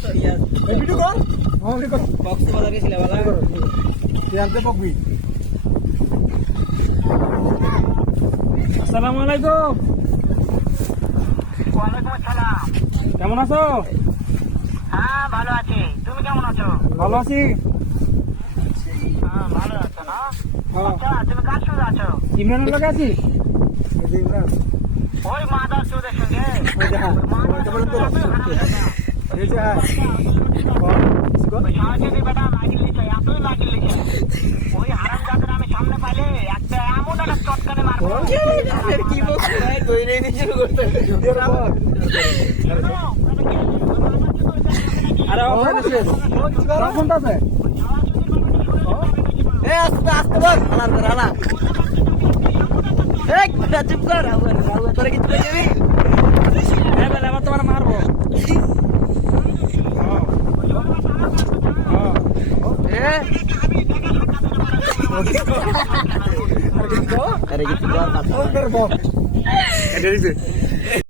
Video কর আমাকে কর কক্সবাজার গেছিলে বালা জানতে পাবি। আসসালামু আলাইকুম। ওয়ালাইকুম আসসালাম। কেমন আছো? হ্যাঁ ভালো আছি, তুমি কেমন আছো? ভালো আছি। হ্যাঁ ভালো আছো না? হ্যাঁ। আচ্ছা তুমি কার সঙ্গে আছো? ইমরানের লগে আছি। ওই মাদার চোদের সঙ্গে। ওই যে হ্যাঁ, এই যে হ্যাঁ। ওই সরাসরি বেটা লাগিয়ে লিখে, এতই লাগিয়ে লিখে। ওই হারামজাদার আমি সামনে পাইলে একটা এমন একটা চটকানে মারবো। কি বলছো ভাই দইরে দিয়ে শুরু করতে আরে ফোনটা আছে। এ আস্তে আস্তে বল আলার করে আলা এই বেটা চুপ কর আবার তোরা কিছু কই যাবি হ্যাঁ বেলা এবার তোমার মারবো। এ আরে কিছু কর না এটা দিছে